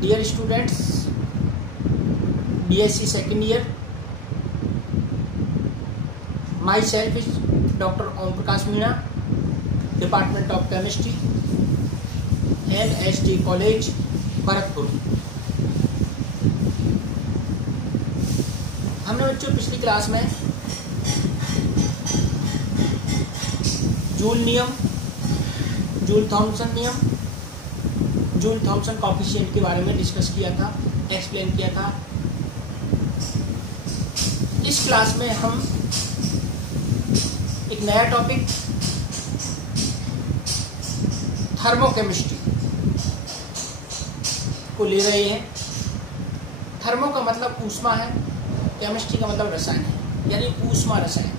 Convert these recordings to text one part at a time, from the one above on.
Dear students, BSc second year, myself is Dr. Om Prakash Meena, Department of Chemistry, LSD College, Bharatpur. हमने बच्चों पिछली class में joule नियम, joule Thompson नियम, joule Thompson coefficient के बारे में डिस्कस किया था, एक्सप्लेन किया था। इस क्लास में हम एक नया टॉपिक थर्मोकेमिस्ट्री को ले रहे हैं। थर्मो का मतलब ऊष्मा है, केमिस्ट्री का मतलब रसायन है, यानी ऊष्मा रसायन।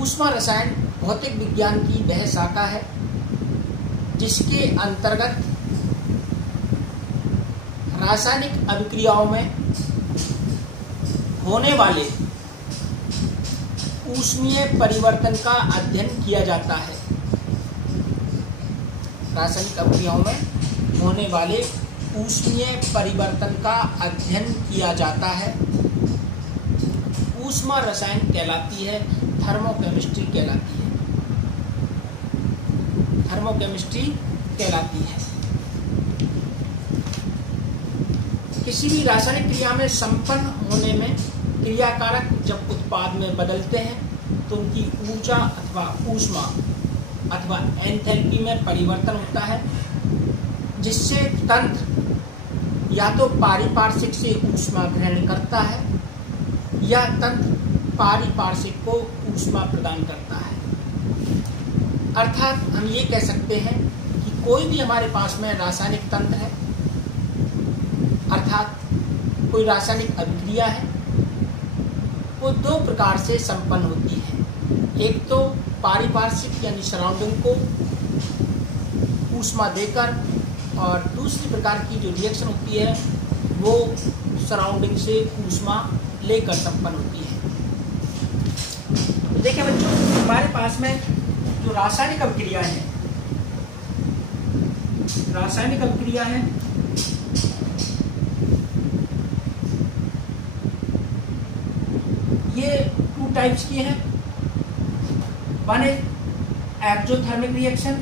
ऊष्मा रसायन भौतिक विज्ञान की वह शाखा है जिसके अंतर्गत रासायनिक अभिक्रियाओं में होने वाले ऊष्मीय परिवर्तन का अध्ययन किया जाता है। रासायनिक अभिक्रियाओं में होने वाले ऊष्मीय परिवर्तन का अध्ययन किया जाता है। ऊष्मा रसायन कहलाती है, थर्मोकेमिस्ट्री कहलाती है, थर्मोकेमिस्ट्री कहलाती है। किसी भी रासायनिक क्रिया में संपन्न होने में क्रियाकारक जब उत्पाद में बदलते हैं तो उनकी ऊर्जा अथवा ऊष्मा अथवा एंथैल्पी में परिवर्तन होता है, जिससे तंत्र या तो पारिपार्श्विक से ऊष्मा ग्रहण करता है या तंत्र पारिपार्श्विक को ऊष्मा प्रदान करता है। अर्थात हम ये कह सकते हैं कि कोई भी हमारे पास में रासायनिक तंत्र है, अर्थात कोई रासायनिक अभिक्रिया है, वो दो प्रकार से संपन्न होती है। एक तो पारिपार्श्विक यानी सराउंडिंग को ऊष्मा देकर, और दूसरी प्रकार की जो रिएक्शन होती है वो सराउंडिंग से ऊष्मा लेकर संपन्न होती है। देखिए बच्चों, हमारे पास में जो रासायनिक अभिक्रिया है, रासायनिक अभिक्रिया है ये टू टाइप्स की है। वन इज एक्सोथर्मिक रिएक्शन,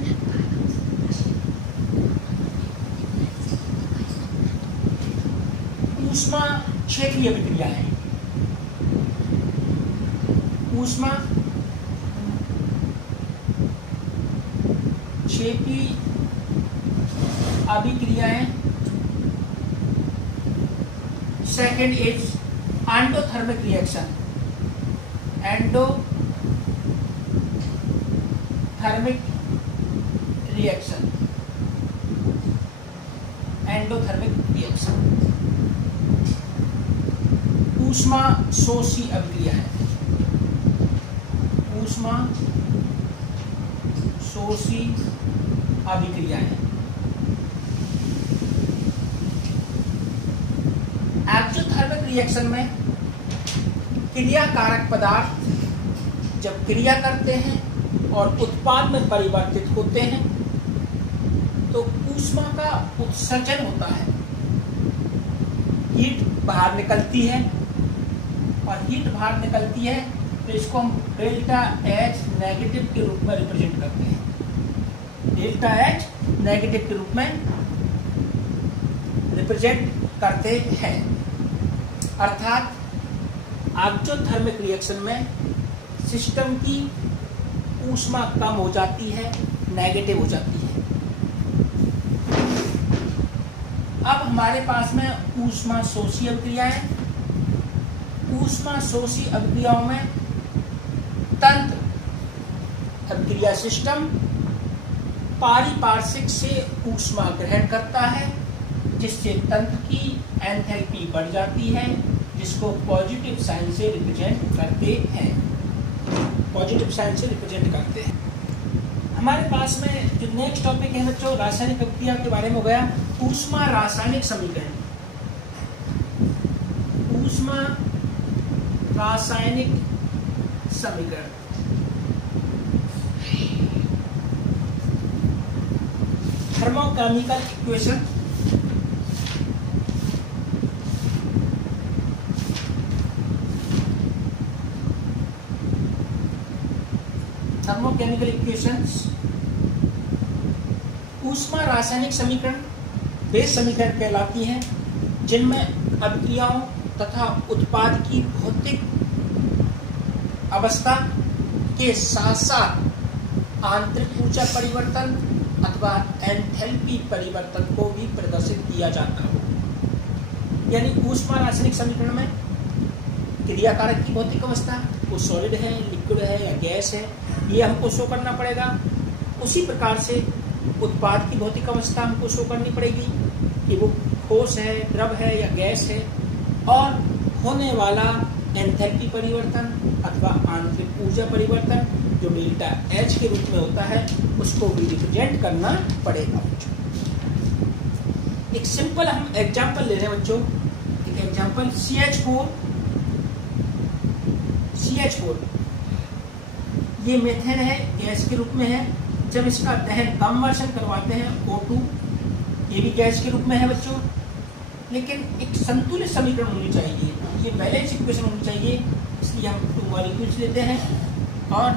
ऊष्मा क्षेत्रीय अभिक्रिया है। ऊष्मा क्षेपी अभिक्रियाएं। Second is endothermic reaction, endothermic reaction, endothermic reaction ऊष्मा शोषी अभिक्रिया है, ऊष्मा शोषी अभिक्रिया है। एक्सोथर्मिक रिएक्शन में क्रियाकारक पदार्थ जब क्रिया करते हैं और उत्पाद में परिवर्तित होते हैं तो ऊष्मा का उत्सर्जन होता है, हीट बाहर निकलती है, और हीट बाहर निकलती है तो इसको हम डेल्टा एच नेगेटिव के रूप में रिप्रेजेंट करते हैं। डेल्टा एच नेगेटिव के रूप में रिप्रेजेंट करते हैं। अर्थात एक्सोथर्मिक रिएक्शन में सिस्टम की ऊष्मा कम हो जाती है, नेगेटिव हो जाती है। अब हमारे पास में ऊष्मा शोषी अभिक्रिया है। ऊष्मा शोषी अभिक्रियाओं में तंत्र अभिक्रिया सिस्टम पारिपार्श्विक से ऊष्मा ग्रहण करता है, जिससे तंत्र की एंथैल्पी बढ़ जाती है, जिसको पॉजिटिव साइन से रिप्रेजेंट करते हैं, पॉजिटिव साइन से रिप्रेजेंट करते हैं। हमारे पास में जो नेक्स्ट टॉपिक है बच्चों, रासायनिक अभिक्रिया के बारे में हो गया ऊष्मा रासायनिक समीकरण। ऊष्मा रासायनिक समीकरण। Thermochemical equation. थर्मोकेमिकल इक्वेशंस ऊष्मा रासायनिक समीकरण वे समीकरण कहलाती हैं जिनमें अभिक्रियाओं तथा उत्पाद की भौतिक अवस्था के साथ साथ आंतरिक ऊर्जा परिवर्तन अथवा एंथैल्पी परिवर्तन को भी प्रदर्शित किया जाता हो। यानी ऊष्मा रासायनिक समीकरण में क्रियाकारक की भौतिक अवस्था, वो सॉलिड है, लिक्विड है या गैस है, ये हमको शो करना पड़ेगा। उसी प्रकार से उत्पाद की भौतिक अवस्था हमको शो करनी पड़ेगी कि वो ठोस है, द्रव है या गैस है, और होने वाला एंथैल्पी परिवर्तन अथवा आंतरिक ऊर्जा परिवर्तन जो डेल्टा एच के रूप में होता है उसको भी रिप्रेजेंट करना पड़ेगा बच्चों। एक सिंपल हम एग्जांपल ले रहे हैं बच्चों। एक एग्जांपल CH4 ये मेथेन है, गैस के रूप में है। जब इसका दहन कन्वर्शन करवाते हैं O2, ये भी गैस के रूप में है बच्चों। लेकिन एक संतुलित समीकरण होनी चाहिए, ये बैलेंस इक्वेशन होनी चाहिए, इसलिए हम 2 मॉलिक्यूल्स लेते हैं और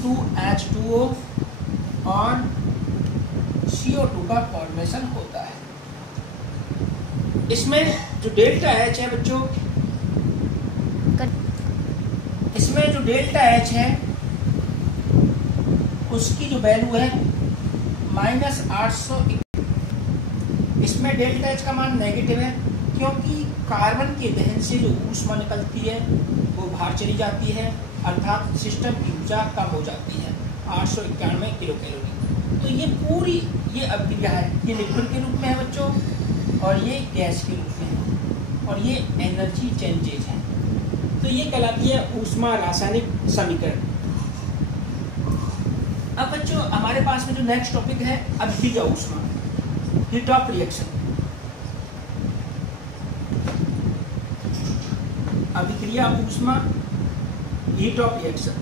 2H2O और CO2 का फॉर्मेशन होता है। इसमें जो डेल्टा H है बच्चों, इसमें जो डेल्टा H है उसकी जो वैल्यू है -800। इसमें डेल्टा H का मान नेगेटिव है क्योंकि कार्बन के दहन से जो ऊष्मा निकलती है वो बाहर चली जाती है, अर्थात सिस्टम की ऊर्जा कम हो जाती है 891 किलो कैलोरी। तो ये पूरी ये अभिक्रिया है, ये लिक्विड के रूप में है बच्चों और ये गैस के रूप में है और ये एनर्जी चेंजेज है। तो ये कहलाती है ऊष्मा रासायनिक समीकरण। अब बच्चों हमारे पास में जो नेक्स्ट टॉपिक है अभिक्रिया ऊष्मा, हीट ऑफ रिएक्शन। अभिक्रिया ऊष्मा, heat of reaction.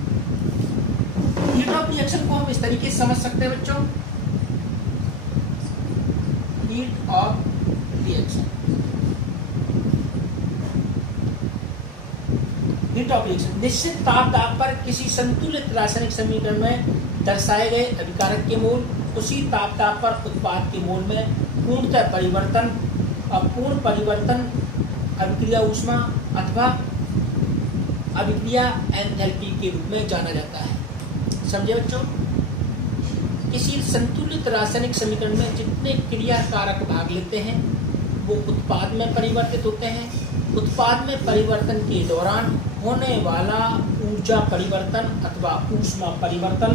Heat of reaction को हम इस तरीके से समझ सकते हैं बच्चों, heat of reaction. Heat of reaction निश्चित तापदाब पर किसी संतुलित रासायनिक समीकरण में दर्शाए गए अभिकारक के मोल उसी तापदाब पर उत्पाद के मोल में पूर्णतः परिवर्तन और पूर्ण परिवर्तन अभिक्रिया ऊष्मा अथवा अभिक्रिया एंथैल्पी के रूप में जाना जाता है। समझे बच्चों? किसी संतुलित रासायनिक समीकरण में जितने क्रिया कारक भाग लेते हैं वो उत्पाद में परिवर्तित होते हैं। उत्पाद में परिवर्तन के दौरान होने वाला ऊर्जा परिवर्तन अथवा ऊष्मा परिवर्तन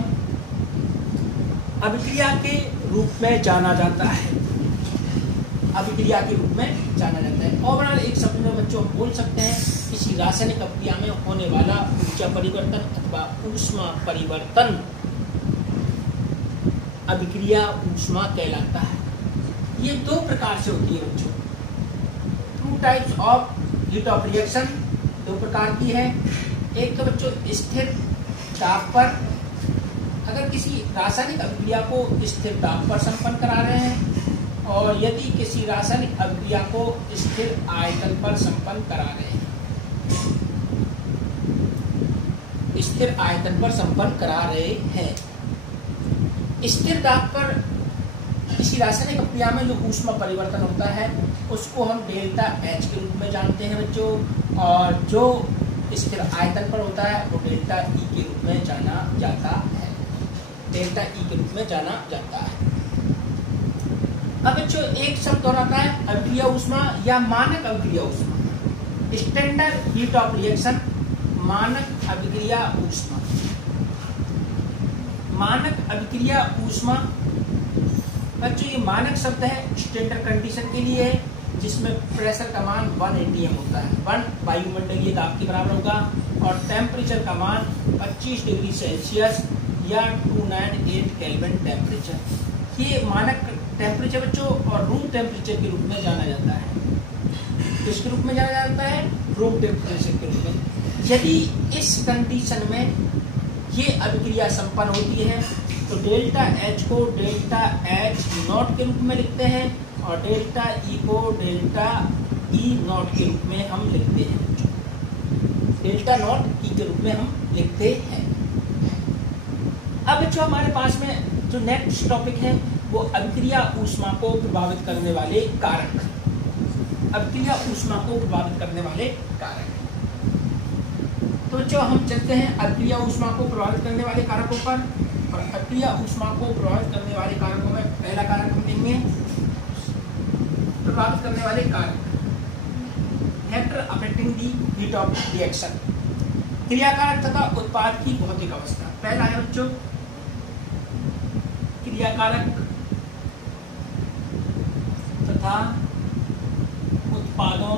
अभिक्रिया के रूप में जाना जाता है। अभिक्रिया के रूप में जाना जाता है। ओवरऑल एक शब्द में बच्चों हम बोल सकते हैं किसी रासायनिक अभिक्रिया में होने वाला ऊर्जा परिवर्तन अथवा ऊष्मा परिवर्तन अभिक्रिया ऊष्मा कहलाता है। ये 2 प्रकार से होती है बच्चों। 2 types of heat of reaction 2 प्रकार की है। एक तो बच्चों स्थिर दाब पर, अगर किसी रासायनिक अभिक्रिया को स्थिर दाब पर संपन्न करा रहे हैं और यदि किसी रासायनिक अभिक्रिया को स्थिर आयतन पर संपन्न करा रहे हैं, स्थिर आयतन पर संपन्न करा रहे हैं। स्थिर दाब पर किसी रासायनिक अभिक्रिया में जो ऊष्मा परिवर्तन होता है उसको हम डेल्टा एच के रूप में जानते हैं बच्चों, और जो स्थिर आयतन पर होता है वो डेल्टा ई के रूप में जाना जाता है। डेल्टा ई के रूप में जाना जाता है। अब बच्चों एक शब्द और आता है अभिक्रिया ऊष्मा या मानक अभिक्रिया ऊष्मा। स्टैंडर्ड हीट ऑफ रिएक्शन, मानक अभिक्रिया ऊष्मा। मानक अभिक्रिया ऊष्मा बच्चों ये मानक शब्द है स्टैंडर्ड कंडीशन के लिए है जिसमें प्रेशर का मान 1 atm होता है, 1 वायुमंडलीय दाब के बराबर होगा और टेम्परेचर का मान 25 डिग्री सेल्सियस या 298 केल्विन टेम्परेचर। ये मानक टेम्परेचर बच्चों और रूम टेम्परेचर के रूप में जाना जाता है। किसके रूप में जाना जाता है? रूम टेम्परेचर के रूप में। यदि इस कंडीशन में ये अभिक्रिया संपन्न होती है तो डेल्टा एच को डेल्टा एच नॉट के रूप में लिखते हैं और डेल्टा ई को डेल्टा ई नॉट के रूप में हम लिखते हैं। डेल्टा नॉट ई के रूप में हम लिखते हैं। अब जो हमारे पास में जो नेक्स्ट टॉपिक है वो अभिक्रिया ऊष्मा को प्रभावित करने वाले कारक। अभिक्रिया ऊष्मा को प्रभावित करने वाले कारक। तो जो हम चलते हैं अभिक्रिया ऊष्मा को प्रभावित करने वाले कारकों पर, और अभिक्रिया ऊष्मा को प्रभावित करने वाले कारकों में पहला कारक हम लेंगे प्रभावित करने वाले कारक, factor affecting the heat of reaction, क्रियाकारक तथा उत्पाद की भौतिक अवस्था। पहला है बच्चों क्रियाकारक तथा उत्पादों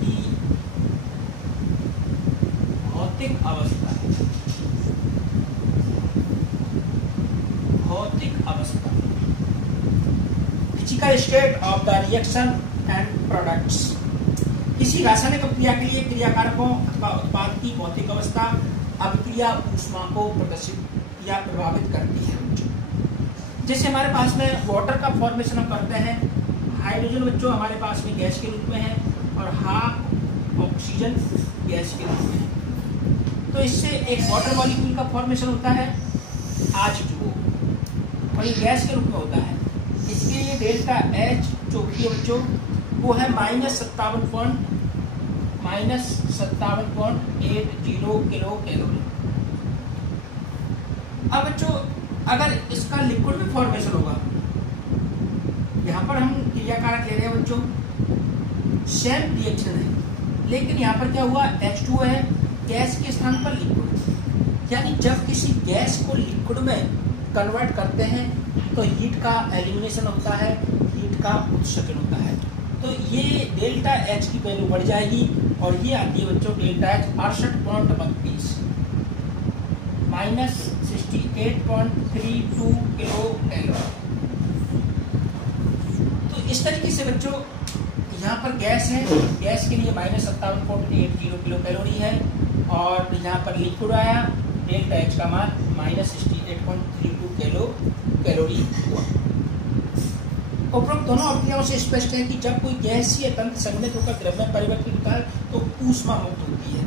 की भौतिक अवस्था। भौतिक अवस्था, physical state of the reaction and products. किसी रासायनिक क्रिया के लिए क्रियाकारकों अथवा उत्पाद की भौतिक अवस्था अभिक्रिया ऊष्मा को प्रदर्शित या प्रभावित करती है। जैसे हमारे पास में वाटर का फॉर्मेशन हम करते हैं, हाइड्रोजन बच्चों हमारे पास में गैस के रूप में है और हाफ ऑक्सीजन गैस के रूप में है। तो इससे एक वाटर मॉलिक्यूल का फॉर्मेशन होता है H2O और ये गैस के रूप में होता है। इसके लिए डेल्टा H जो कि बच्चों वो है -57.80 किलो कैलोरी। अब बच्चों अगर इसका लिक्विड में फॉर्मेशन होगा, यहाँ पर हम क्रियाकारक ले रहे हैं बच्चों, सेम रिएक्शन है, लेकिन यहाँ पर क्या हुआ H2O है, गैस के स्थान पर लिक्विड। यानी जब किसी गैस को लिक्विड में कन्वर्ट करते हैं तो हीट का एलिमिनेशन होता है, हीट का उत्सर्जन होता है। तो ये डेल्टा H की वैल्यू बढ़ जाएगी और ये आती है बच्चों डेल्टा H 68.32 -68.32 किलो कैलोरी। तो इस तरीके से बच्चों यहाँ पर गैस है, गैस के लिए -57.80 किलो कैलोरी है और यहाँ पर लिक्विड आया, डेल्टा H का मान -68.32 किलो कैलोरी हुआ। उपरोक्त दोनों अभिक्रियाओं से स्पष्ट है कि जब कोई गैसीय तंत्र संघनित होकर द्रव में परिवर्तित होता है तो ऊष्मा मुक्त होती है।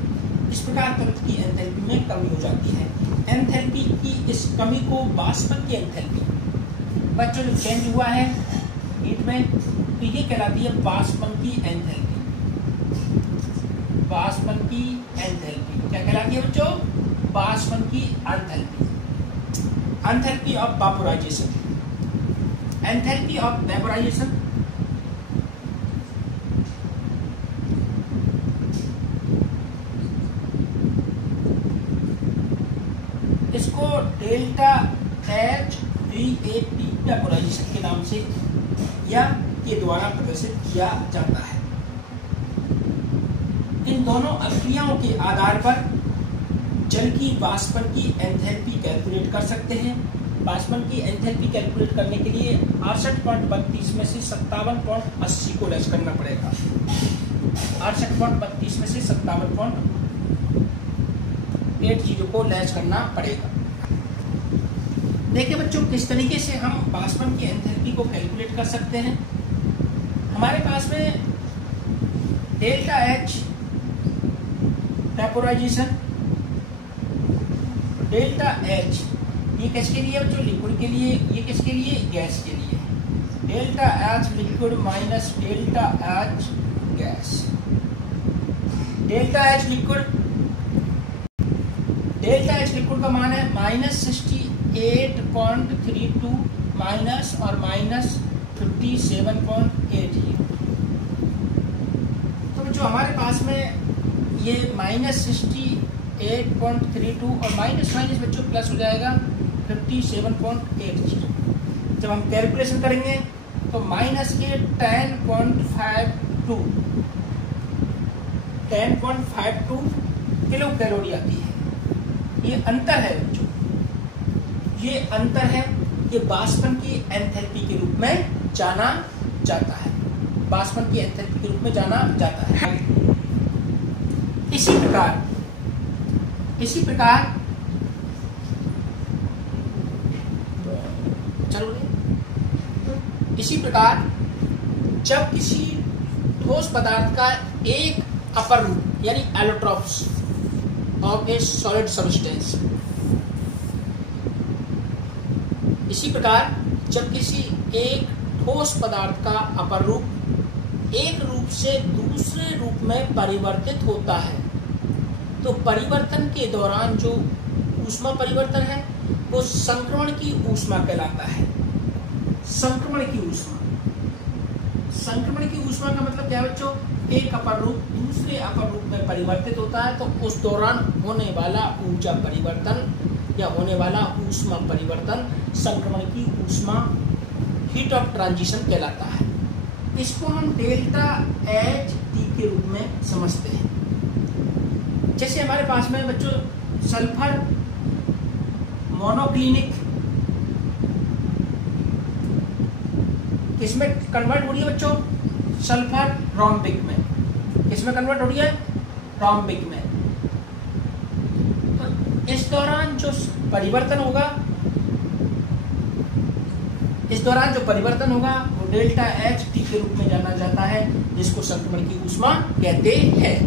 इस प्रकार तंत्र की एंथैल्पी में कमी हो जाती है। एंथैल्पी की इस कमी को वाष्पन की एंथैल्पी, बच्चों जो चेंज हुआ है हीट में, तो ये कहलाती है वाष्पन की एंथैल्पी। वाष्पन की एंथैल्पी क्या कहलाती है बच्चों? वाष्पन की enthalpy. Enthalpy of vaporisation, enthalpy of vaporisation इसको डेल्टा H VAP वेपोराइजेशन के नाम से या के द्वारा प्रदर्शित किया जाता है। इन दोनों अभिक्रियाओं के आधार पर जल की वाष्पन की एंथैल्पी कैलकुलेट कर सकते हैं। वाष्पन की एंथैल्पी कैलकुलेट करने के लिए 68.32 में से 57.80 को लेस करना पड़ेगा। 68.32 में से 57.80 को लेस करना पड़ेगा। देखिए बच्चों किस तरीके से हम वाष्पन की एंथैल्पी को कैलकुलेट कर सकते हैं। हमारे पास में delta H vaporisation, delta H ये किसके लिए बच्चों? लिक्विड के लिए। ये किसके लिए? गैस के लिए। Delta H liquid minus delta H gas. Delta H liquid, delta H liquid का मान है -68.32 माइनस और -57.80। तो जो हमारे पास में ये -68.32 और माइनस बच्चों प्लस हो जाएगा 57.80। जब हम कैलकुलेशन करेंगे तो माइनस के 10.52 किलो कैलोरी आती है। ये अंतर है बच्चों, ये अंतर है, ये वाष्पन की एंथैल्पी के रूप में जाना जाता है। वाष्पन की एंथैल्पी के रूप में जाना जाता है। इसी प्रकार चलो रही। इसी प्रकार जब किसी ठोस पदार्थ का एक अपर रूप यानी allotropes of A solid substance, इसी प्रकार जब किसी एक ठोस पदार्थ का अपर रूप एक रूप से दूसरे रूप में परिवर्तित होता है, तो परिवर्तन के दौरान जो ऊष्मा परिवर्तन है वो संक्रमण की ऊष्मा कहलाता है। संक्रमण की ऊष्मा, संक्रमण की ऊष्मा का मतलब क्या है बच्चों? एक अपर रूप दूसरे अपर रूप में परिवर्तित होता है, तो उस दौरान होने वाला ऊर्जा परिवर्तन या होने वाला ऊष्मा परिवर्तन संक्रमण की ऊष्मा, हीट ऑफ ट्रांजिशन कहलाता है। इसको हम डेल्टा एच टी के रूप में समझते हैं। जैसे हमारे पास में बच्चों सल्फर मोनोक्लिनिक किसमें कन्वर्ट हो रही है बच्चों? सल्फर रोम्बिक में। किसमें कन्वर्ट हो रही है? रोम्बिक में। तो इस दौरान जो परिवर्तन होगा, वो डेल्टा एच टी के रूप में जाना जाता है, जिसको संक्रमण की ऊष्मा कहते हैं।